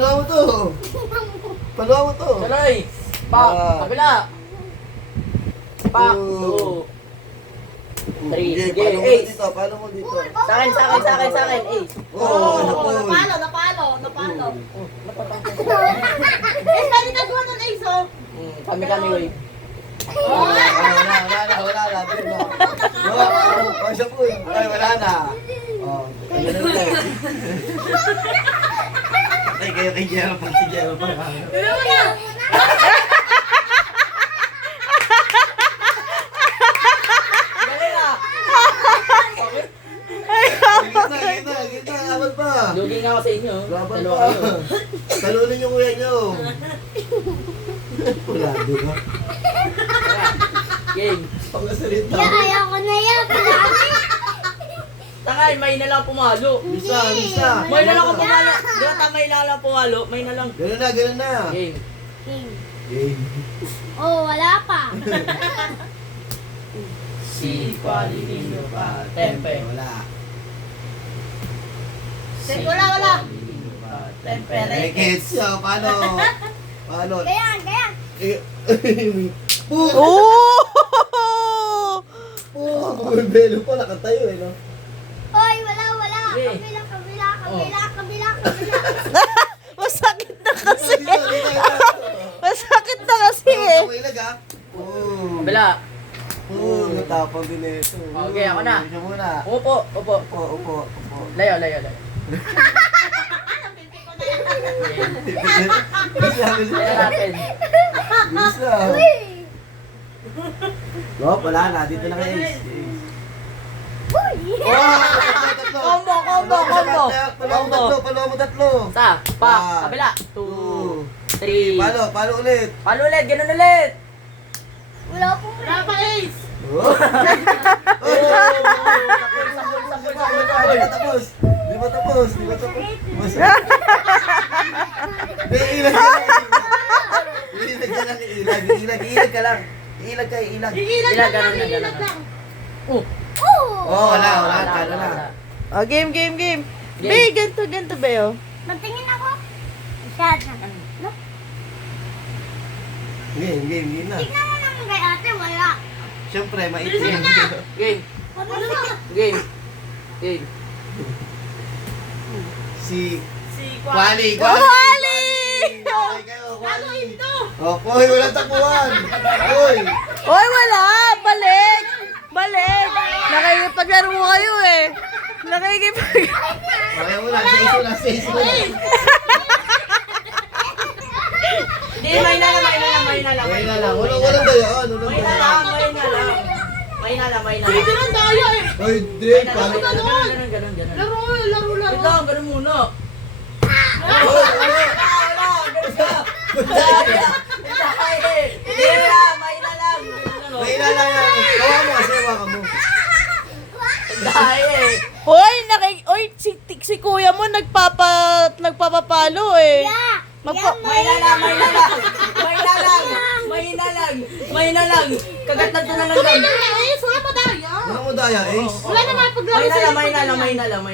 Paluwa mo to. Paluwa mo to. Tuloy. Pak. Kabila. Pak. 2. 3. Sige, Sige, paano mo ace. dito? Paano mo dito? Sa akin. Ace. Napalo. Eh, pwede na gawa ng ace, oh. Kami, uy. Wala na. Siya po. Ay, wala na. Oh, ganun na. Ay, kayo kay Jero pa. Si Jero pa. Ano mo na? Galing ah. Kita. Laban pa. Lugi nga ako sa inyo. Laban Dalawa pa. kayo. Talunin yung kuya nyo. Wala, di ba? Game. Pagkasalita. Ayaw ko na yan. Takay, may na lang pumalo. Lisa. May na lang ako pumalo. Di ba tama, may na lang pumalo? May na lang. Ganun na. Game. Game. Oh, wala pa. Si Quality pa. Tempe. Wala. Wala. Tempe. Rekits. Paano? Kaya. Bumibelo pa, nakatayo eh, no? Hoy, wala. Sige. Kabila. Masakit na kasi. Dito. Masakit na kasi eh. Ilag ha? Kabila. Natapang din eh. Okay, ako na. Siya muna. Upo. Upo. Layo. Lisa. Layo natin. Lisa. Wala na. Dito na kayo. Combo. Paluwa mo tatlo. Sa. Pa. Kabila. 2. 3. Palo ulit. Palo ulit. Ganun ulit. Wala pa ace. Di ba tapos? Ilag ka lang. Ilag. Ilag, ganun na. Wala. Talo na. Oh, game. Be, ganito ba yun? Magtingin ako. Masyado. Game na. Tignan mo naman kay ate, wala. Siyempre, maitim. Game. Ano na? Game. Si Wally. Wally! Okay kayo, Wally. Laluin to. Hoy, walang tapuan. Hoy. Oy, wala! Balik! Nakikipaglaro mo kayo eh. Kaya mo lang, sa iso lang. Hindi, may na lang. Walang dayaan. May na lang. Sige lang tayo eh. Hoy, Drake, paano? Ganun. Laro. Wait lang, ganun muna. Hoy, may ilala yan. Kawa mo kasi, waka mo. Hoy, si kuya mo nagpapapalo eh. May na lang. Kagat na to na lang. Ace, wala pa tayo. Walang mo daya, Ace. Wala na mapaglaro sila. May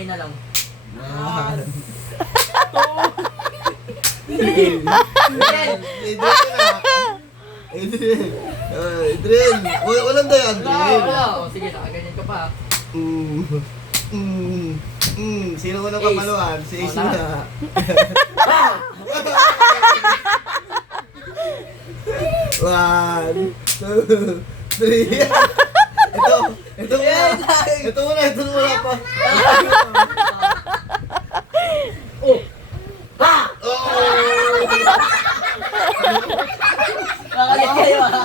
na lang. Adrian, walang dayaan, Adrian. Wala. Sige, nakaganyan ka pa. Sino ko pamaluan? Si Ace na. One, two, three. Ito muna pa. Oh! Kakalit kayo ah.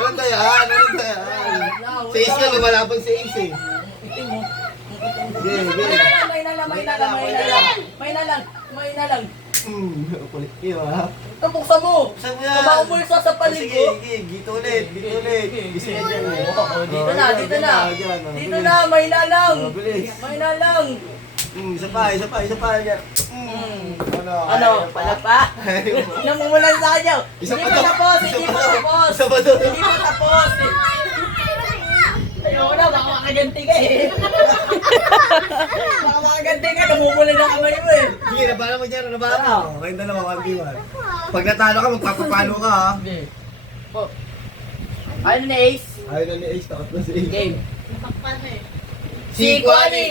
Walang dayaan. Si Ace na, lumalaban si Ace eh. Game. May na lang. Kulit kayo ha. Ito, buksan mo. Saan mo yan? Mabaho mo yung sasapalig ko. Sige, gito ulit. Gisa yan dyan eh. Dito na. Dyan, oh. Dito na, may na lang. Oh, bilis. May na lang. Isa pa. Yan. Ano, pala pa? Namumulan sa kanya. Isa Hindi pa pa to. tapos. Isa pa to. Hindi pa tapos. Ayaw na, baka makaganti ka eh. Baka makaganti ka, namumula na kamay mo eh. Sige, nabala mo dyan, nabala mo. Kayong dalawa, 1v1. Pag natalo ka, magpapapalo ka ha. Okay. Oh. Ano na Ace? Ayaw na ni Ace, takot na si Ace. Game. Takpan eh. Si Kwani!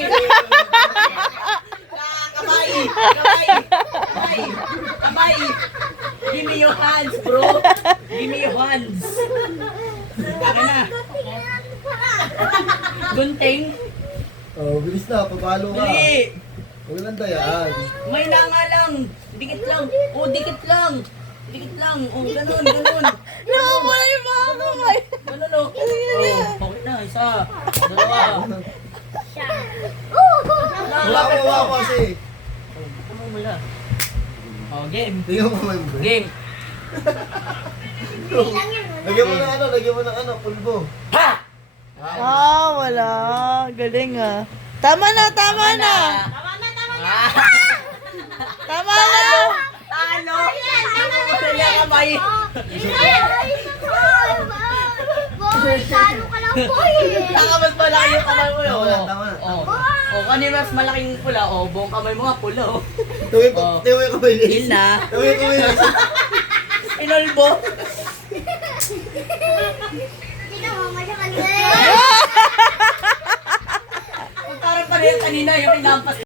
Kamay! Kamay! Kamay! Kamay! Give me your hands, bro! Give me your hands! Ano na? Gunting? Oh, bilis na, papalo ka. Dali! Huwag lang dayaan. May na nga lang! Dikit lang! Oh, dikit lang! Dikit lang! Oh, ganun, ganun! Nakawala yung mga kamay. Ganun, oh! Oh, okay na, isa! Dalawa! Wala ko, wala ko kasi. Ano mo mula? Oh, game! Tingnan mo man bro. Game! Lagyan mo na ano, lagyan mo na ano, pulbo. Ha! Ah, wala. Galing ah. Tama na, tama na. Tama na, tama na. Ah! Tama na. Talo! Namumula na kamay! Talo ka lang po eh. Saka mas malaki yung kamay mo yun. Tama na, tama na. Oh. Oh, kanina mas malaking pula. Oh, buong kamay mo nga pula. Oh. Tuwing Oh. tuwing ko ba yun? Deal na. Tuwing ko ba yun? Inolbo. Sino mo, masya ka Parang pareho kanina yung inampas